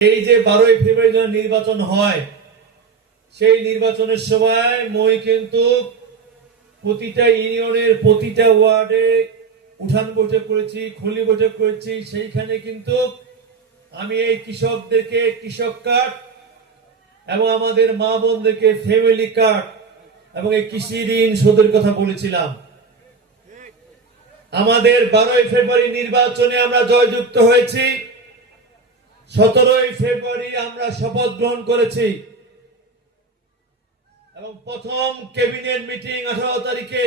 এই যে 12ই ফেব্রুয়ারি নির্বাচন হয়, সেই নির্বাচনের সময় মই কিন্তু প্রতিটা ইউনিয়নের প্রতিটা ওয়ার্ডে উঠান বৈঠক করেছি, খুলি বৈঠক করেছি। সেইখানে কিন্তু আমি এই কৃষকদেরকে কৃষক কার্ড এবং আমাদের মা বোনদেরকে ফ্যামিলি কার্ড এবং এই কৃষি ঋণ শোধের কথা বলেছিলাম। আমাদের 12ই ফেব্রুয়ারি নির্বাচনে আমরা জয়যুক্ত হয়েছি। 17ই ফেব্রুয়ারি আমরা শপথ গ্রহণ করেছি এবং প্রথম ক্যাবিনেট মিটিং 18 তারিখে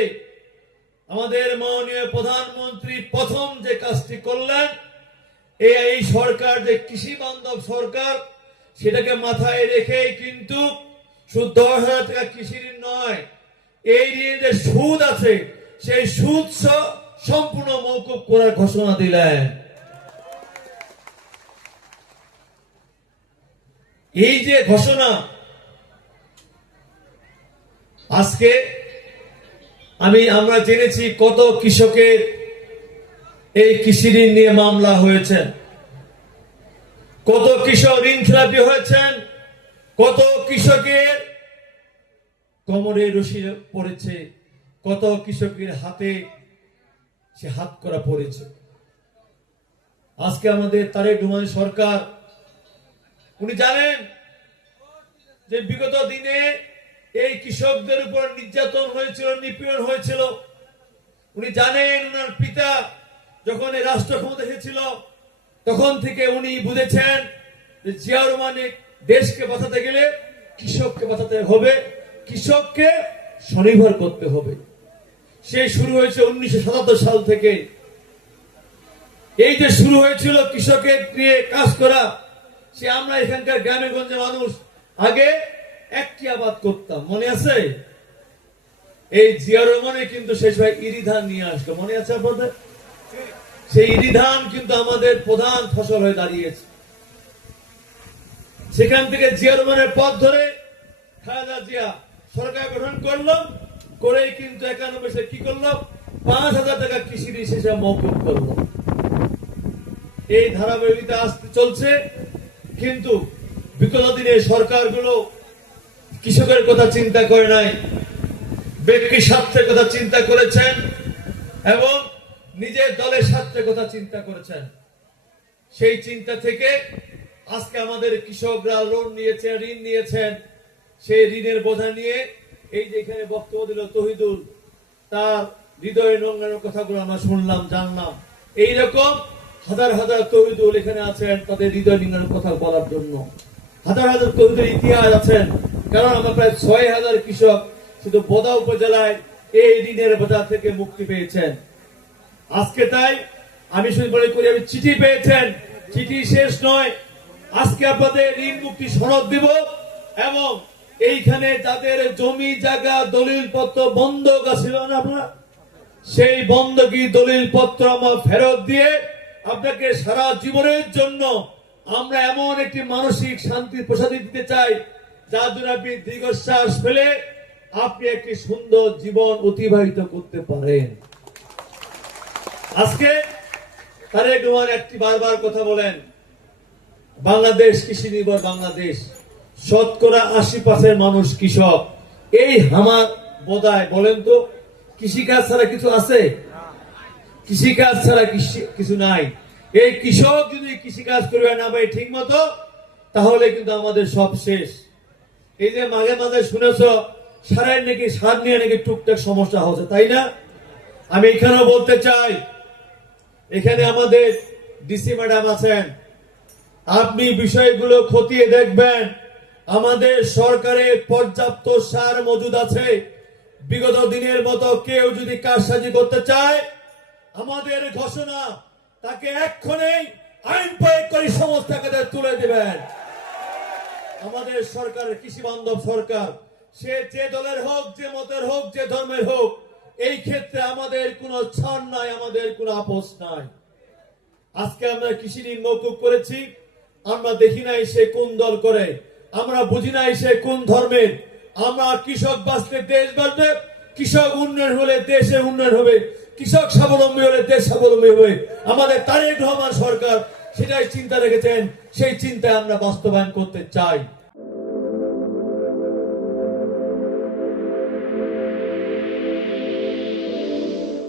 আমাদের মাননীয় প্রধানমন্ত্রী প্রথম যে কাজটি করলেন, এই সরকার যে কৃষি বান্ধব সরকার, সেটাকে মাথায় রেখে কিন্তু শুধু 10,000 টাকা কৃষি ঋণ নয়, এই ঋণের যে সুদ আছে সেই সুদ সম্পূর্ণ মওকুফ করার ঘোষণা দিলেন। এই যে ঘোষণা, আজকে আমরা জেনেছি কত কৃষকের এই কৃষি ঋণ নিয়ে মামলা হয়েছে, কত কৃষক ঋণ খেলাপি হয়েছেন, কত কৃষকের কোমরে রশি পড়েছে, কত কৃষকের হাতে সে হাত করা পড়েছে। আজকে আমাদের তারেক রহমান সরকার, উনি জানেন যে বিগত দিনে এই কৃষকদের উপর নির্যাতন হয়েছিল, নিপীড়ন হয়েছিল। উনি জানেন ওনার পিতা যখন এই রাষ্ট্র ক্ষমতা এসেছিল তখন থেকে উনি বুঝেছেন যে জিয়াউর রহমানের দেশকে বাঁচাতে গেলে কৃষককে বাঁচাতে হবে, কৃষককে স্বনির্ভর করতে হবে। সেই শুরু হয়েছে 1977 সাল থেকে। এই যে শুরু হয়েছিল কৃষকের নিয়ে কাজ করা, সে আমরা এখানকার গ্রামে গঞ্জে মানুষ আগে একটি আবাদ করতাম, মনে আছে? এই জিয়াউর রহমানে কিন্তু সেই সময় ইরি ধান নিয়ে আসলো, মনে আছে আপনাদের? সেই ইরি ধান কিন্তু আমাদের প্রধান ফসল হয়ে দাঁড়িয়েছে। সেখান থেকে জিয়াউর রহমানের পথ ধরে খালেদা জিয়া সরকার গঠন করলো, করেই কিন্তু 91 সালে কি করলো, 5,000 টাকা কৃষি ঋণ শেষে মওকুফ করলো। এই ধারাবাহিকতা আসতে চলছে, কিন্তু বিগত দিনের সরকারগুলো কৃষকের কথা চিন্তা করে নাই, ব্যক্তি স্বার্থের কথা চিন্তা করেছেন এবং নিজের দলের স্বার্থের কথা চিন্তা করেছেন। সেই চিন্তা থেকে আজকে আমাদের কৃষকরা লোন নিয়েছেন, ঋণ নিয়েছেন। সেই ঋণের বোঝা নিয়ে এই যে এখানে বক্তব্য দিল তহিদুল, তার হৃদয় নোংরানোর কথাগুলো আমরা শুনলাম, জানলাম। এইরকম হাজার হাজার তহিদুল এখানে আছেন তাদের হৃদয় নোংরানোর কথা বলার জন্য। হাজার হাজার তহিদুল ইতিহাস আছেন, কারণ আমরা প্রায় 6,000 কৃষক শুধু বোদা উপজেলায় এই ঋণের বোঝা থেকে মুক্তি পেয়েছেন। আজকে তাই আমি শুধু মনে করি, আমি চিঠি পেয়েছেন, চিঠি শেষ নয়, আজকে আপনাদের ঋণ মুক্তি সনদ দিব এবং এইখানে যাদের জমি জায়গা দলিল পত্র বন্ধক ছিল না আপনার, সেই বন্ধকি দলিল পত্র আমরা ফেরত দিয়ে আপনাকে সারা জীবনের জন্য আমরা এমন একটি মানসিক শান্তির প্রসাদী দিতে চাই, যার জন্য আপনি দীর্ঘশ্বাস ফেলে আপনি একটি সুন্দর জীবন অতিবাহিত করতে পারেন। আজকে তারেক রহমান একটি বারবার কথা বলেন, বাংলাদেশ কৃষি নির্ভর বাংলাদেশ, 80% মানুষ কৃষক। এই আমার বোধহয় বলেন তো, কৃষিকাজ ছাড়া কিছু আছে? কৃষিকাজ ছাড়া কিছু নাই। এই কৃষক যদি কৃষিকাজ করবে না ভাই ঠিক মতো, তাহলে কিন্তু আমাদের সব শেষ। এই যে মাঝে মাঝে শুনেছ সারের নাকি সার নিয়ে নাকি টুকটাক সমস্যা হচ্ছে, তাই না? আমি এখানেও বলতে চাই, এখানে আমাদের ডিসি ম্যাডাম আছেন, আপনি বিষয়গুলো খতিয়ে দেখবেন। আমাদের সরকারে পর্যাপ্ত সার মজুদ আছে। বিগত দিনের মতো কেউ যদি কারসাজি করতে চায়, আমাদের ঘোষণা তাকে এক্ষুনি আইন প্রয়োগ করে সমস্ত টাকা তুলে দেবেন। আমাদের সরকার কৃষি বান্ধব সরকার, সে যে দলের হোক, যে মতের হোক, যে ধর্মের হোক, এই ক্ষেত্রে আমাদের কোনো ছাড় নাই, আমাদের কোনো আপোষ নাই। আজকে আমরা কৃষি ঋণ মওকুফ করেছি, আমরা দেখি নাই সে কোন দল করে, আমরা বুঝি নাই সে কোন ধর্মের। আমরা কৃষক বাঁচলে দেশ বাঁচবে, কৃষক উন্নয়ন হলে দেশের উন্নয়ন হবে, কৃষক স্বাবলম্বী হলে দেশ স্বাবলম্বী হবে। আমাদের তারেক রহমান সরকার সেটাই চিন্তা রেখেছেন, সেই চিন্তায় আমরা বাস্তবায়ন করতে চাই।